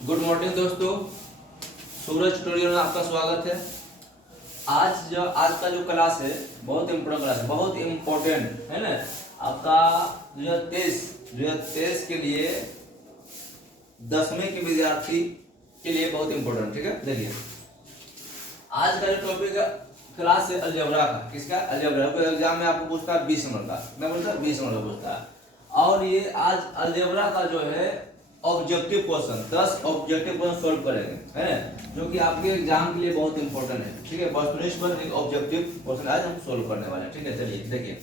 Good morning दोस्तों, सूरज tutorial में आपका स्वागत है। आज का जो क्लास है बहुत इम्पोर्टेंट क्लास है, बहुत इम्पोर्टेंट है ना। आपका 2023 के लिए 10वीं के विद्यार्थी के लिए बहुत इम्पोर्टेंट, ठीक है। देखिए आज का जो टॉपिक क्लास है अलजेब्रा का। किसका? अलजेब्रा को एग्जाम में आपको पूछता है 20 नंबर का। मैं बोलता 20 नंबर का पूछता है। और ये आज अलजेब्रा का जो है objective question 10 objective question solve करेंगे, है ना, जो कि आपके एग्जाम के लिए बहुत इंपॉर्टेंट है, ठीक है। बस पर एक ऑब्जेक्टिव क्वेश्चन आज हम सोल्व करने वाले हैं, ठीक है। चलिए देखिए,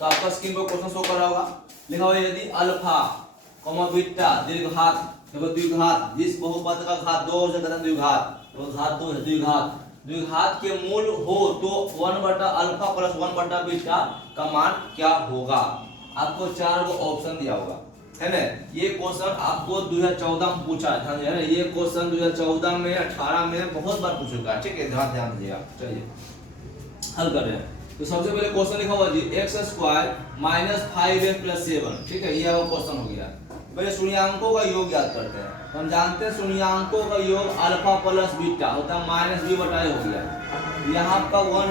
तो आपका स्क्रीन पर क्वेश्चन शो कर रहा होगा। लिखा हुआ यदि अल्फा कॉमा बीटा दीर्घात देखो द्विघात जिस बहुपद का घात 2 से घात द्विघात तो घात 2 है द्विघात के मूल हो तो 1 बटा अल्फा प्लस 1 बटा बीटा का मान क्या होगा। आपको 4 को ऑप्शन दिया होगा, है ना। ये क्वेश्चन आपको 2014 में पूछा है ना। ये क्वेश्चन 2014 में 18 में बहुत बार पूछ चुका है, ठीक है। ध्यान दीजिएगा। चलिए हल कर रहे हैं। तो सबसे पहले क्वेश्चन लिखा हुआ जी x² माइनस 5x प्लस 7, ठीक है। ये वो क्वेश्चन हो गया। पहले शून्यांकों का योग याद करते हैं। हम जानते हैं शून्यांकों का योग अल्फा प्लस बीटा होता है माइनस b बटा a हो गया। यहाँ आपका 1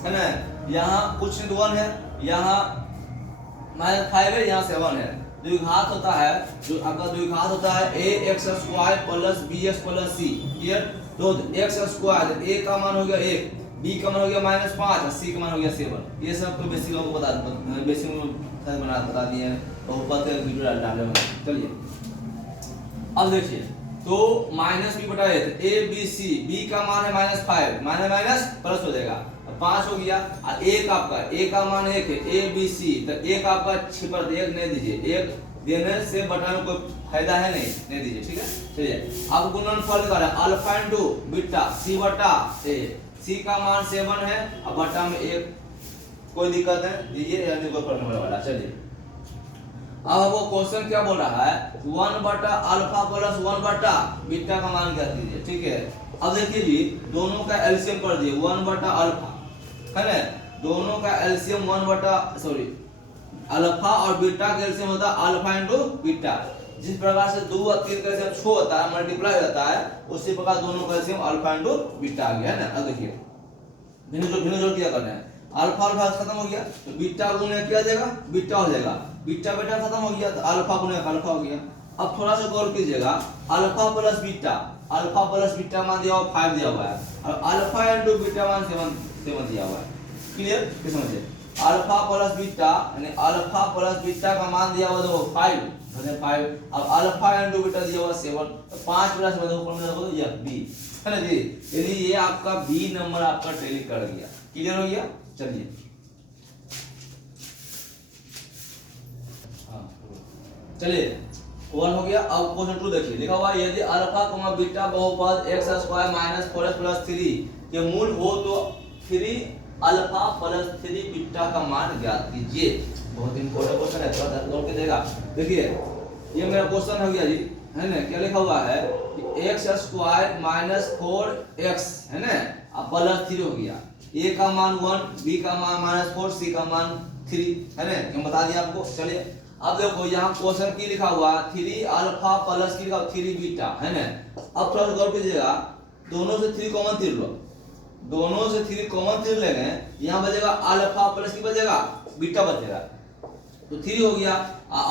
है ना, यहाँ कुछ 1 है, यहाँ -5 है, यहाँ 7 है। द्विघात होता है, जो आपका द्विघात होता है ax² plus bx plus c। Clear? तो x², a का मान हो गया 1, b का मान हो गया -5 और c का मान हो गया 7। ये सब तो बेसिक आपको बता दिए हैं, बहुपद का वीडियो डाले हैं। चलिए अब देखिए, तो -b बटा a, a b c, b का मान है -5, माइनस प्लस हो जाएगा 5 हो गया। और एक आपका a का मान 1 है, a b c, तो एक आपका छिपर 1 नहीं दीजिए, 1 देने से बटा में कोई फायदा है नहीं दीजिए, ठीक है। चलिए अब गुणनफल का अल्फा इनटू बीटा c बटा a, c का मान 7 है और बटा में 1, कोई दिक्कत है दीजिए, यानी कोई प्रॉब्लम वाला। चलिए अब वो क्वेश्चन क्या बोल रहा है, 1 बटा अल्फा प्लस 1 बटा बीटा का मान क्या दीजिए, ठीक है। अब देखिए जी, दोनों का एलसीएम कर दिए 1 बटा अल्फा, है ना। दोनों का एलसीएम 1 बटा अल्फा और बीटा का एलसीएम होता है अल्फा इनटू बीटा। जिस प्रकार से 2 और 3 का एलसीएम 6 होता है, मल्टीप्लाई होता है, उसी प्रकार दोनों का एलसीएम अल्फा इनटू बीटा आ गया, है ना। अब देखिए भिन्न जोड़ क्या करना है, अल्फा अल्फा खत्म हो गया तो बीटा गुणे क्या देगा, बीटा हो जाएगा। बीटा बीटा खत्म हो गया तो अल्फा गुणे अल्फा हो गया। अब थोड़ा सा गौर कीजिएगा, अल्फा प्लस बीटा मान दिया हुआ 5 दिया हुआ है और अल्फा इनटू बीटा मान 7 दिया हुआ है। क्लियर? किस समझे? अल्फा प्लस बीटा यानी अल्फा प्लस बीटा का मान दिया हुआ देखो 5, अब अल्फा इनटू बीटा दिया हुआ 7, तो 5 प्लस ऊपर में देखो ये b, है ना जी। यानी ये आपका बी नंबर आपका टैली कर गया। क्लियर हो गया? चलिए चलिए 1 हो गया। अब क्वेश्चन 2 देखिए, लिखा हुआ यदि अल्फा कॉमा बीटा बहुपद x² माइनस 4x प्लस 3 के मूल हो तो 3 अल्फा प्लस 3 बीटा का मान ज्ञात कीजिए। बहुत इंपॉर्टेंट क्वेश्चन है, थोड़ा सा के देगा। देखिए ये मेरा क्वेश्चन हो गया जी, है ना। क्या लिखा हुआ है कि x² माइनस 4x, है ना, अब प्लस 3 हो गया। a का मान 1, b का मान -4, c का मान 3, है ना। हम बता दिया आपको। चलिए अब देखो यहाँ क्वेश्चन की लिखा हुआ 3 अल्फा प्लस की लिखा 3 बीटा, है ना। अब थोड़ा सा गौर कीजिएगा, दोनों से 3 कॉमन तीर लो, दोनों से 3 कॉमन तीर लेंगे, यहाँ बचेगा अल्फा प्लस की बचेगा बीटा बचेगा, तो 3 हो गया।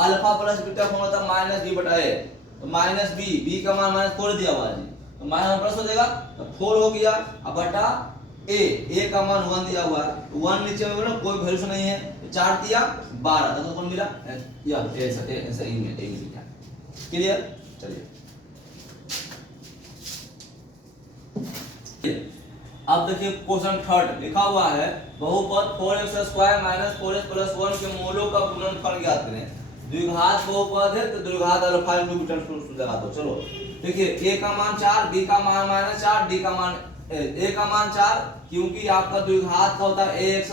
अल्फा प्लस बीटा कौन होता है -b बटा a, तो -b का मान -4 दिया हुआ है जी, तो माइनस प्लस हो जाएगा, तो 4 हो गया। अब बटा a का मान 1 दिया हुआ है, 1 नीचे में ना कोई वैल्यू नहीं है, 4 दिया 12, तो कौन मिला या ऐसा ही में लिखा। क्लियर? चलिए अब देखिए क्वेश्चन 3 लिखा हुआ है बहुपद 4x² माइनस 4x प्लस 1 के मूलों का गुणनफल ज्ञात करें। द्विघात बहुपद है तो द्विघात अल्फा इनटू बीटा लगा दो। चलो देखिए a का मान 4, b का मान -4, d का मान a का मान 4, क्योंकि आपका द्विघात का होता है ax²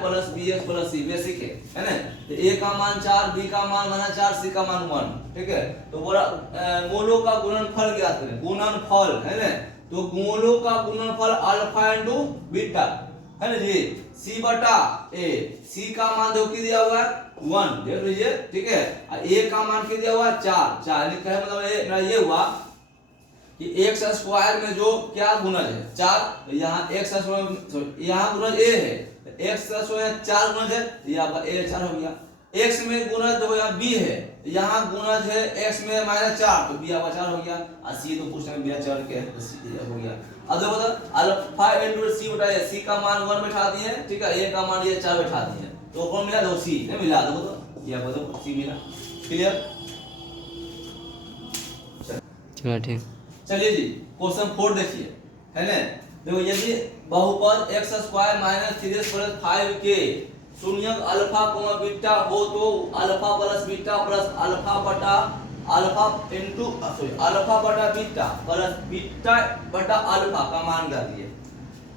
plus bx plus c, basic है ना। तो a का मान 4, b का मान -4, c का मान 1, ठीक है। तो बोला मूलों का गुणनफल ज्ञात करें। गुणनफल, है ना, तो मूलों का गुणनफल अल्फा इनटू बीटा, है ना जी, c बटा a। c का मान देखो की दिया हुआ है 1 देख लीजिए, ठीक है। a का मान कितना दिया हुआ 4, 4 लिखा है, मतलब मेरा ये हुआ कि x स्क्वायर में जो क्या गुणज है 4, तो यहाँ x स्क्वायर यहाँ गुणज a है, x स्क्वायर 4 गुणज है, ये आपका a 4 हो गया। x में गुणज तो यहाँ b है, यहाँ गुणज है x में -4, तो b आपका 4 हो गया। और c तो पूछने में बिना 4 के तो c हो गया। अब देखो तो अल्फा इनटू c बटा a, c का मान 1 बैठा दिए, ठीक है, a का मान ये 4 बैठा दिए, तो कौन मिला? दो c नहीं मिला, देखो तो ये आपको तो c मिला। क्लियर? चलो ठीक। चलिए जी क्वेश्चन 4 देखिए, है ना। देखो यदि बहुपद x square minus 3x plus 5k शून्यक अल्फा कोमा बीटा हो तो alpha plus beta plus alpha बटा अल्फा इनटू सॉरी अल्फा बटा बीटा प्लस बीटा बटा अल्फा का मान ज्ञात कीजिए।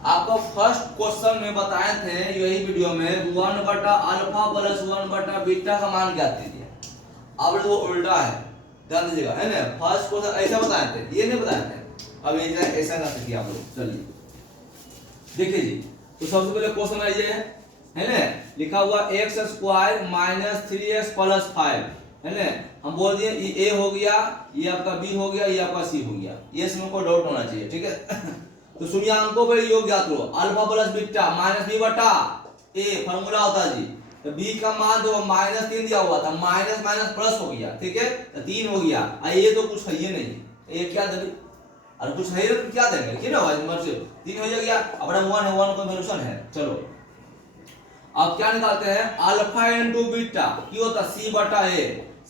आपको फर्स्ट क्वेश्चन में बताए थे यही वीडियो में 1 बटा अल्फा प्लस 1 बटा बीटा का मान ज्ञात कीजिए। अब वो उल्टा है, ध्यान दीजिएगा, है ना। फर्स्ट क्वेश्चन ऐसा बताए थे, ये नहीं बताए थे। अब ये ऐसा कर सकते आप लोग। चलिए देखिए जी, तो सबसे पहले क्वेश्चन है ना, लिखा हुआ x square minus 3x plus 5, है ना। हम बोल दिए ये a हो गया, ये आपका b हो गया, ये आपका c हो गया, ये इसमें कोई डाउट होना चाहिए, ठीक है। तो शून्य अंकों पर योग ज्ञात करो, alpha plus beta minus b बटा a फार्मूला होता है जी। तो b का मान जो -3 दिया हुआ था, माइनस माइनस प्लस हो गया, ठीक है, तो 3 हो गया। ये तो कुछ है ही नहीं, ये क्या देंगे, और कुछ है तो क्या देंगे, ठीक है भाई, मतलब 3 हो गया। अपना 1 है, 1 का वैल्यूशन है। चलो अब क्या निकालते हैं, अल्फा इनटू बीटा क्या होता है c बटा a,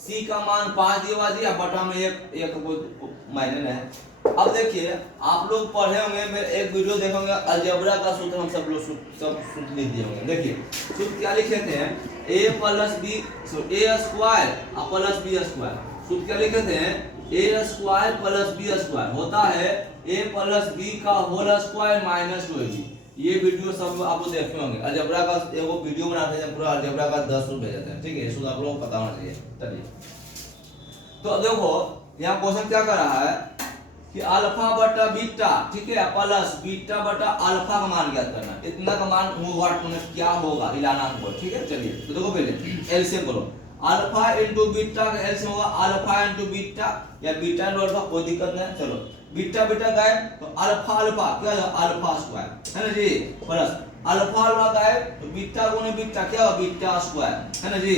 c का मान 5 दिया जी, अब बटा में एक कोई मायने नहीं है। अब देखिए आप लोग पढ़े होंगे, मैं एक वीडियो देखोगे अलजेब्रा का सूत्र, हम सब लोग सब सूत्र लिख दिए होंगे। देखिए सूत्र क्या लिखे थे, a plus b a square plus b square, सूत्र क्या लिखे थे, a square plus b square होता है a प्लस b का होल स्क्वायर माइनस 2ab। ये वीडियो सब आप लोग देखे होंगे, अलजेब्रा का एगो वीडियो बनाते हैं, पूरा अलजेब्रा का 10 रुपए देते हैं, ठीक है, इसको आप लोगों को पता होना चाहिए। चलिए तो अब देखो यहाँ क्वेश्चन क्या कर रहा है कि अल्फा बटा बीटा, ठीक है, प्लस बीटा बटा अल्फा का मान ज्ञात करना, इतना का मान व्हाट क्या होगा इलाना को, ठीक है। चलिए तो देखो पहले एलसीएम करो, अल्फा इनटू बीटा का एलसीएम होगा अल्फा इनटू बीटा या बीटा इनटू अल्फा, कोई दिक्कत नहीं। चलो बीटा बीटा गायब, तो अल्फा अल्फा क्या है, अल्फा स्क्वायर, है ना जी, प्लस अल्फा अल्फा गायब, तो बीटा गुने बीटा क्या होगा, बीटा स्क्वायर, है ना जी।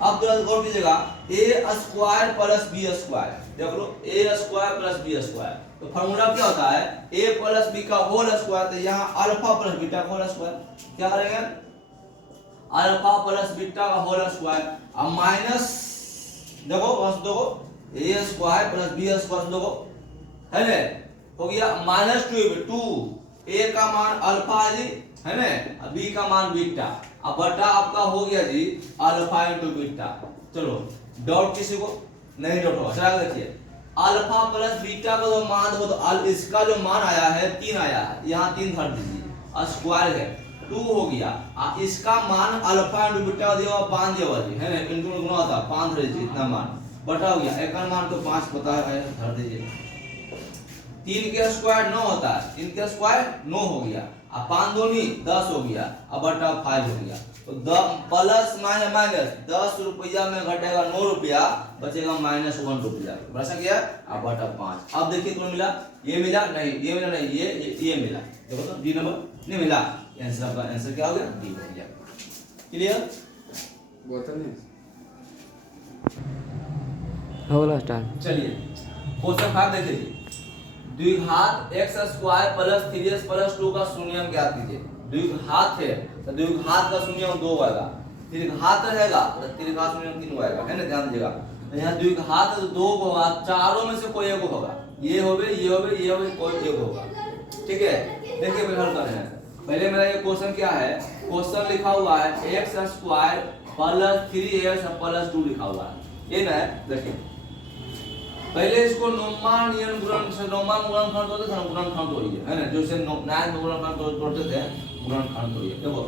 अब जरा गौर कीजिएगा, a square plus b square, देख लो a square plus b square, तो फार्मूला क्या होता है a प्लस b का होल स्क्वायर, तो यहाँ अल्फा प्लस बीटा का होल स्क्वायर, क्या करेंगे, अल्फा प्लस बीटा का होल स्क्वायर, अब माइनस देखो बस देखो a square plus b square देखो, है ना, हो गया -2 a का मान अल्फा है जी, है ना, b का मान बीटा, अब बटा आपका हो गया जी अल्फा इनटू बीटा। चलो डॉट किसी को नहीं डॉट होगा, चला देखिए अल्फा प्लस बीटा का जो मान हो, तो इसका जो मान आया है 3 आया है, यहाँ 3 धर दीजिए, स्क्वायर है 2 हो गया, इसका मान अल्फा इनटू बीटा दिया हुआ 5 दिया हुआ जी, है ना, इनटू गुना होता 5 धर दीजिए, इतना मान बटा हो गया, एक मान तो 5 पता है, धर दीजिए। 3 के स्क्वायर 9 होता है, 3 के स्क्वायर 9 हो गया, अब 5 दूनी 10 हो गया, अब बटा 5 हो गया, तो प्लस माइनस माइनस 10 रुपया में घटेगा 9 रुपया, बचेगा -1 रुपया, बचा गया, अब बटा 5। अब देखिए कौन मिला, ये मिला नहीं, ये मिला नहीं, ये मिला, देखो तो डी नंबर नहीं मिला, आंसर आपका आंसर क्या हो गया, डी हो गया। क्लियर, बोतल नहीं हो स्टार्ट। चलिए क्वेश्चन 5 देखिए जी, द्विघात x square plus 3x plus 2 का शून्यम ज्ञात कीजिए। द्विघात है तो द्विघात का शून्यम 2 आएगा, त्रिघात रहेगा तो त्रिघात शून्यम 3 आएगा, है ना, ध्यान दीजिएगा। तो यहाँ द्विघात तो 2 होगा, चारों में से कोई एक होगा, ये होवे ये होवे ये होवे, कोई एक होगा, ठीक है। देखिए फिर हल कर रहे हैं, पहले मेरा ये क्वेश्चन क्या है, क्वेश्चन लिखा हुआ है x square plus 3x plus 2 लिखा हुआ है, ये ना है। देखिए पहले इसको नोमानियन गुणन से नोमान गुणनखंड होते थे, गुणनखंड तोड़िए, है ना, जैसे 9 गुणनखंड तोड़ते थे, गुणनखंड तोड़िए। देखो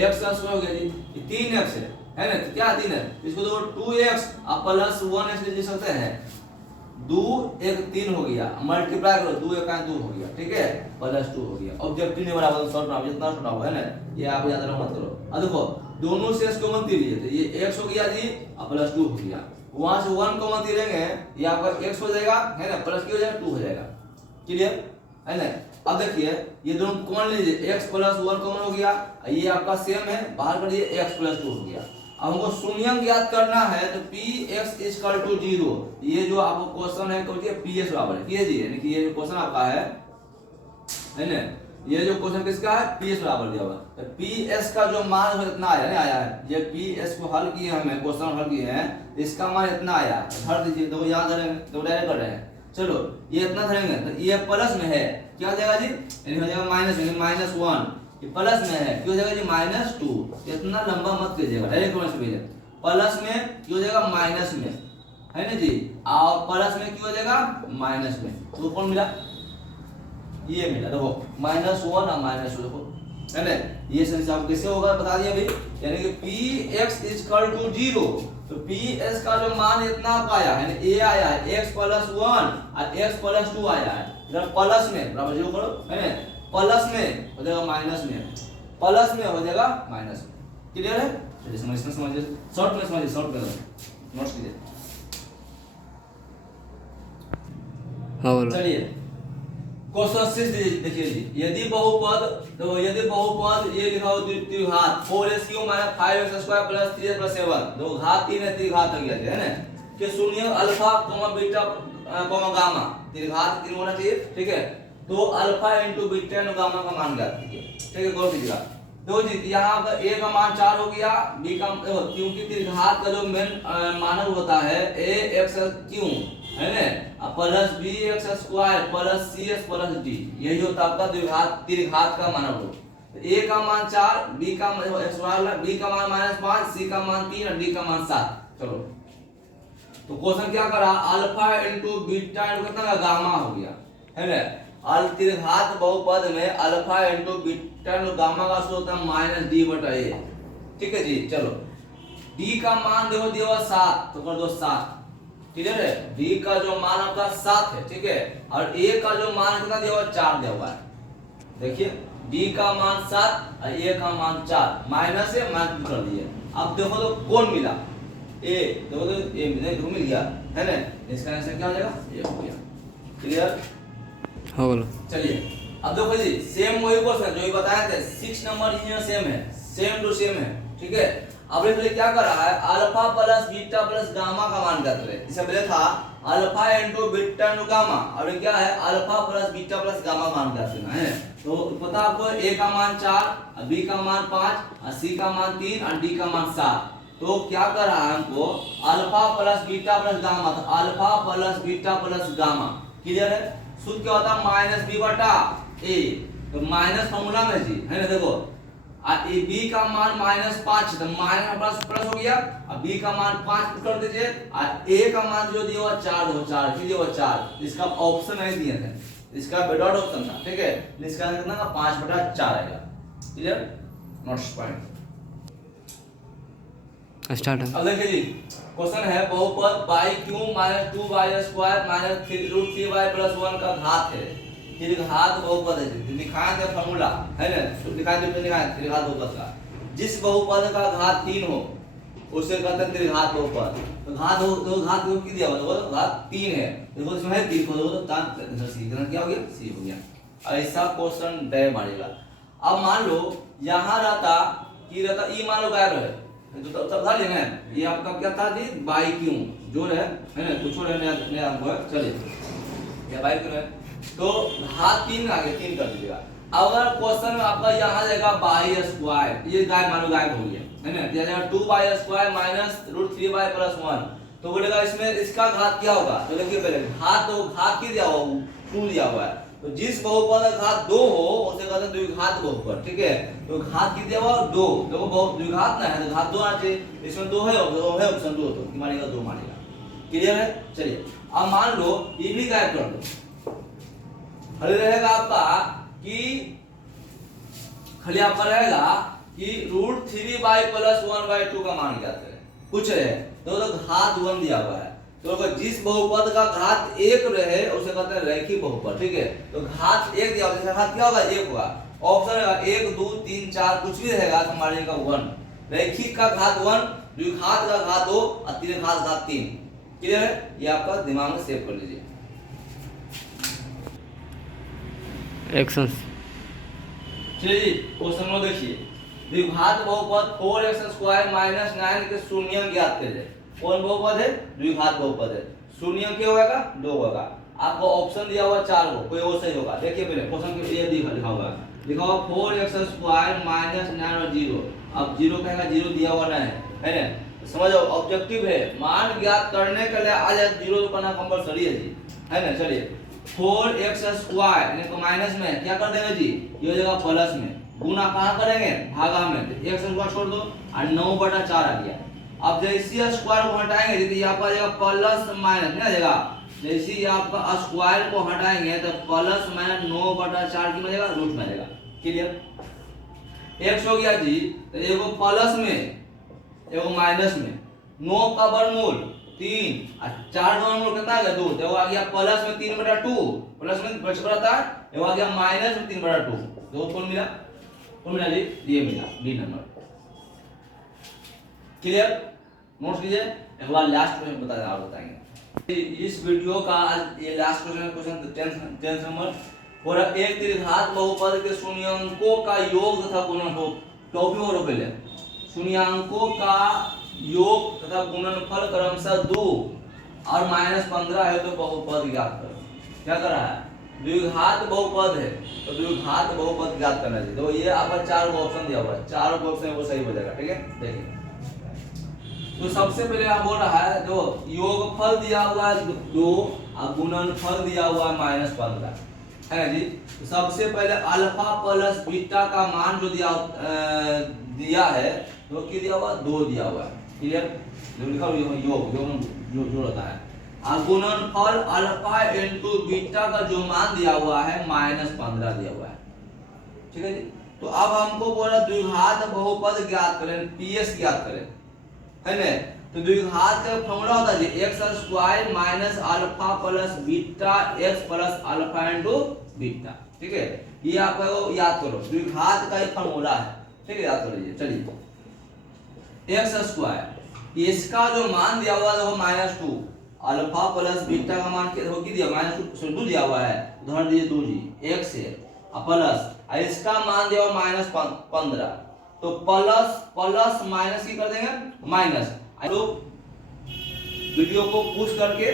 x स्क्वायर हो गया जी, ये 3x है ना, तो क्या 3 है, इसको देखो 2x प्लस 1x लिख सकते हैं, 2 1 3 हो गया, मल्टीप्लाई करो 2 1 2 हो गया, ठीक है, प्लस 2 हो गया। ऑब्जेक्टिव नहीं बराबर शॉर्ट नाम जितना छोटा हो, है ना, ये आप याद रखो मत करो। अब देखो दोनों से x कॉमन तीर लिए थे, ये x हो गया जी और प्लस 2 हो गया, वहां से 1 कॉमन तीरेंगे ये आपका x हो जाएगा है ना, प्लस की हो जाएगा 2 हो जाएगा, क्लियर है ना। अब देखिए ये दोनों कॉमन लीजिए, x प्लस 1 कॉमन हो गया, ये आपका सेम है, बाहर कर दिए x प्लस 2 हो गया। अब हमको शून्यंक ज्ञात करना है तो px इक्वल टू 0, ये जो आपको क्वेश्चन है कौन सी px बराबर है कीजिए, यानी कि ये जो क्वेश्चन आपका है ना, ये जो क्वेश्चन किसका है px बराबर दिया हुआ है, तो px का जो मान है इतना आया नहीं आया है, ये px को हल किए हमें क्वेश्चन हल किए हैं, इसका मान इतना आया, धर दीजिए तो याद धरेंगे तो डायरेक्ट कर रहे हैं, चलो ये इतना धरेंगे तो ये प्लस में है, क्या हो जाएगा जी, यानी हो जाएगा माइनस, यानी -1, ये प्लस में है, क्यों हो जाएगा जी -2, इतना लंबा मत कीजिएगा, डायरेक्ट माइनस भेजिए, प्लस में क्यों हो जाएगा माइनस में, है ना जी, और प्लस में क्यों हो जाएगा माइनस में, तो कौन मिला, ये मिला, देखो -1 और -2 देखो, है ना, ये संख्या कैसे होगा बता दिया भाई, यानी कि px इक्वल टू 0, तो px का जो मान इतना पाया है ना, a आया है x प्लस 1 और x प्लस 2 आया है, इधर प्लस में बराबर 0 करो, है ना, प्लस में हो जाएगा माइनस में, प्लस में हो जाएगा माइनस में, क्लियर है, चलिए समझिए, शॉर्ट में समझिए, शॉर्ट में नोट्स कीजिए, हाँ बोलो। चलिए क्वेश्चन 6 देखिए जी, यदि बहुपद, तो यदि बहुपद ये लिखा हो द्विघात 4x³ - 5x² + 3x + 7, दो घात 3 है, त्रिघात हो गया है ना, कि शून्य अल्फा बीटा गामा, त्रिघात 3 होना चाहिए, ठीक है, तो अल्फा * बीटा गामा का मान ज्ञात कीजिए, ठीक है, गौर कीजिएगा, तो जी यहाँ पर a का मान 4 हो गया, b का क्योंकि त्रिघात का जो मेन मानक होता है ax³ है ना, plus bx² plus cs plus d, यही होता है आपका त्रिघात का मानक रूप, तो a का मान 4, b का मान -5, c का मान 3 और d का मान 7, चलो तो क्वेश्चन क्या करा, अल्फा * बीटा कितना गामा हो गया, है ना, त्रिघात बहुपद में अल्फा * बीटा गामा का सूत्र होता है -d/a, ठीक है जी, चलो d का मान देखो दिया हुआ 7, तो कर दो 7, क्लियर है, d का जो मान आपका 7 है, ठीक है, और a का जो मान कितना दिया हुआ 4 दिया हुआ है, देखिए d का मान 7 और a का मान 4, माइनस से माइनस कर दिए, अब देखो तो कौन मिला, a, देखो तो a मिल गया, है ना, इसका आंसर क्या हो जाएगा, ये हो गया, क्लियर, हाँ बोलो। चलिए अब देखो जी, सेम वही क्वेश्चन जो ये बताए थे, 6 नंबर ये सेम है, सेम टू सेम है, ठीक है, अब ये क्या कर रहा है, alpha plus beta plus gamma का मान ज्ञात करें, इसे पहले था अल्फा * बीटा गामा, और ये क्या है alpha plus beta plus gamma मान ज्ञात करना है, तो पता आपको a का मान 4, b का मान 5, c का मान 3 और d का मान 7, तो क्या कर रहा है हमको alpha plus beta plus gamma, तो alpha plus beta plus gamma, clear है, सूत्र क्या होता है -b/a, तो माइनस फॉर्मूला में जी, है ना, देखो b का मान -5, तो माइनस प्लस हो गया, अब b का मान 5 कर दीजिए, और a का मान जो दिया हुआ 4 हो, 4 दिया हुआ 4, इसका ऑप्शन नहीं दिए थे, इसका डॉट ऑप्शन था, ठीक है, इसका आंसर कितना 5/4 आएगा, क्लियर, नोट्स पॉइंट स्टार्ट है। अब देखिए जी, क्वेश्चन है बहुपद y³ - 2y² - 3√3y + 1 का घात है, त्रिघात बहुपद है, दिखाए थे फार्मूला, है ना, दिखाए थे त्रिघात बहुपद का, जिस बहुपद का घात 3 हो उसे कहते हैं त्रिघात बहुपद, तो घात हो तो घात को की दिया हुआ, तो घात 3 है, देखो इसमें है 3 को, तो तान सी क्या हो गया, सी हो गया, ऐसा क्वेश्चन डे मारेगा। अब मान लो यहाँ रहता ई मान लो गायब रहे, तो तब था लेना है, ये आपका क्या था जी y³ जो है ना, कुछ और नया हमको, चलिए ये y³ है, तो घात 3 आगे 3 कर दीजिएगा, अगर क्वेश्चन में आपका यहाँ जाएगा y², ये गायब मान लो गायब हो गया, है ना, दिया जाएगा 2y² - √3y + 1, तो बोलेगा इसमें इसका घात क्या होगा, तो देखिए पहले घात, तो घात की दिया हुआ 2 दिया हुआ है, तो जिस बहुपद का घात 2 हो उसे कहते हैं द्विघात बहुपद, ठीक है, तो घात की दिया हुआ 2, देखो बहुत द्विघात ना है तो घात 2 आना चाहिए, इसमें 2 है ऑप्शन 2, तो मानेगा 2 मानेगा, क्लियर है, चलिए अब मान लो ये भी गायब कर दो, खाली रहेगा आपका कि खाली आपका रहेगा कि √3y + 1/2 का मान ज्ञात करें, कुछ है तो घात 1 दिया हुआ है, तो अगर जिस बहुपद का घात 1 रहे उसे कहते हैं रैखिक बहुपद, ठीक है, तो घात 1 दिया हुआ है, घात क्या होगा 1 होगा, ऑप्शन रहेगा 1 2 3 4 कुछ भी रहेगा तो मानेगा 1, रैखिक का घात 1, द्विघात का घात 2 और त्रिघात घात 3। क्लियर है? ये आपका दिमाग में सेव कर लीजिए। एक्शंस। चलिए जी, क्वेश्चन नंबर देखिए, द्विघात बहुपद 4x² माइनस 9 के शून्यम ज्ञात कीजिए। कौन बहुपद है? द्विघात बहुपद है। शून्यम क्या होगा? 2 होगा। आपको ऑप्शन दिया हुआ 4 को, कोई और सही होगा। देखिए पहले क्वेश्चन के ये लिखा हुआ है, लिखा हुआ 4x² माइनस 9 और 0। अब 0 कहेगा, 0 दिया हुआ नहीं है ना? समझो, ऑब्जेक्टिव है, मान ज्ञात करने के लिए आज 0 करना कंपलसरी है जी, है ना? चलिए 4x² यानी तो माइनस में क्या कर देंगे जी, ये हो जाएगा प्लस में, गुना कहाँ करेंगे? भागा में। x² छोड़ दो और 9/4 आ गया। अब जैसे स्क्वायर को हटाएंगे तो ये आपका आ जाएगा प्लस माइनस, नहीं आ जाएगा? जैसे ही आपका स्क्वायर को हटाएंगे तो प्लस माइनस 9/4 की मिलेगा, रूट में आ जाएगा। क्लियर? x हो गया जी, तो एगो प्लस में एगो माइनस में, 9 का वर्गमूल 3 और 4 का वर्गमूल कितना आ गया? 2। तो आ गया प्लस में 3/2, प्लस में बच रहा एगो आ गया माइनस में 3/2। तो कौन मिला? कौन मिला जी? ये मिला, डी नंबर। क्लियर? नोट कीजिए, एक बार लास्ट में बताएंगे। इस वीडियो का आज ये लास्ट क्वेश्चन 10 नंबर, और एक त्रिघात बहुपद के शून्याङ्कों का योग तथा गुणनफल। टॉपिक और पहले शून्याङ्कों का योग तथा गुणनफल क्रमशः 2 और -15 है तो बहुपद ज्ञात करो। क्या कर रहा है? द्विघात बहुपद है तो द्विघात बहुपद ज्ञात करना चाहिए। तो ये आपका 4 ऑप्शन दिया हुआ है, 4 ऑप्शन वो सही हो जाएगा। ठीक है, देखिए तो सबसे पहले आप बोल रहा है जो योगफल दिया हुआ है 2 और गुणनफल दिया हुआ है -15, है ना जी? तो सबसे पहले अल्फा प्लस बीटा का मान जो दिया है तो क्या दिया हुआ? 2 दिया हुआ है। क्लियर? जो लिखा योग जो रहता है, और गुणनफल अल्फा इनटू बीटा का जो मान दिया हुआ है -15 दिया हुआ है। ठीक है जी? तो अब हमको बोला द्विघात बहुपद ज्ञात करें, पीएस ज्ञात करें, है ना? तो द्विघात का फॉर्मूला होता है जी x² minus alpha plus beta x plus alpha into beta. ठीक है, ये आपको याद करो, द्विघात का एक फॉर्मूला है। ठीक है, याद कर लीजिए। चलिए x², इसका जो मान दिया हुआ है वो -2, अल्फा प्लस बीटा का मान क्या दिया? -2 दिया हुआ है, उदाहरण दीजिए 2 जी, x है प्लस, इसका मान दिया हुआ -15, तो प्लस माइनस की कर देंगे माइनस। तो वीडियो को पुश करके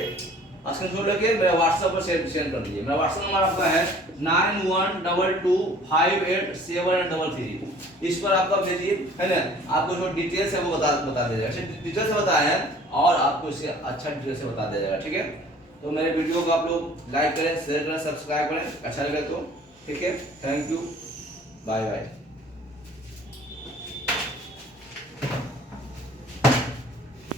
स्क्रीनशॉट लेके मेरे व्हाट्सएप पर शेयर कर दीजिए। मेरा व्हाट्सएप नंबर आपका है 9122587833। इस पर आपका भेजिए, है ना? आपको जो डिटेल्स है वो बता दिया जाएगा। डिटेल से बताया है और आपको इससे अच्छा डिटेल से बता दिया जाएगा। ठीक है, तो मेरे वीडियो को आप लोग लाइक करें, शेयर करें, सब्सक्राइब करें, अच्छा लगे तो। ठीक है, थैंक यू, बाय बाय।